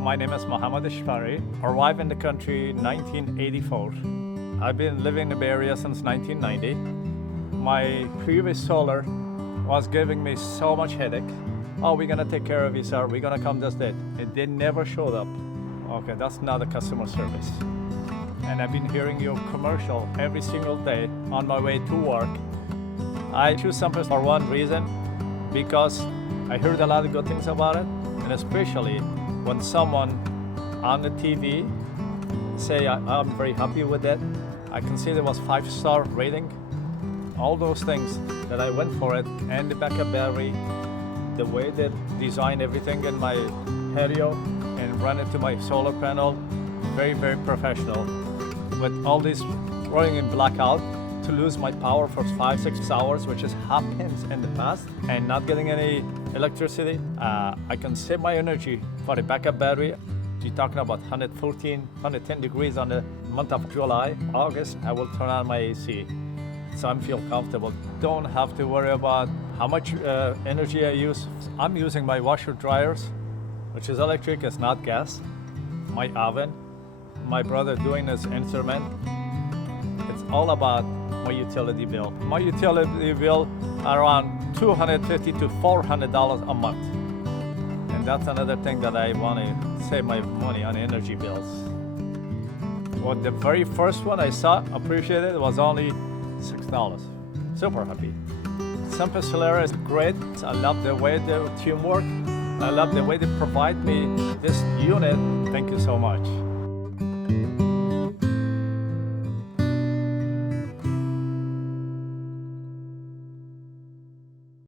My name is Mohammad Eshpari. Arrived in the country in 1984. I've been living in the Bay Area since 1990. My previous solar was giving me so much headache. Oh, we're gonna take care of you, sir. We're gonna come this day. And they never showed up. Okay, that's not a customer service. And I've been hearing your commercial every single day on my way to work. I choose Semper for one reason, because I heard a lot of good things about it, and especially when someone on the TV say I'm very happy with it. I can see there was 5-star rating. All those things that I went for it, and the backup battery, the way they design everything in my patio and run it to my solar panel, very, very professional. With all this running in blackout, to lose my power for 5-6 hours, which has happened in the past, and not getting any electricity, I can save my energy for the backup battery. You're talking about 114, 110 degrees on the month of July. August, I will turn on my AC. So I feel comfortable. Don't have to worry about how much energy I use. I'm using my washer dryers, which is electric, it's not gas. My oven, my brother doing his instrument. It's all about my utility bill. My utility bill around $250 to $400 a month. And that's another thing that I want to save my money on energy bills. Well, the very first one I saw, appreciated, was only $6. Super happy. Semper Solaris is great. I love the way the teamwork. I love the way they provide me this unit. Thank you so much.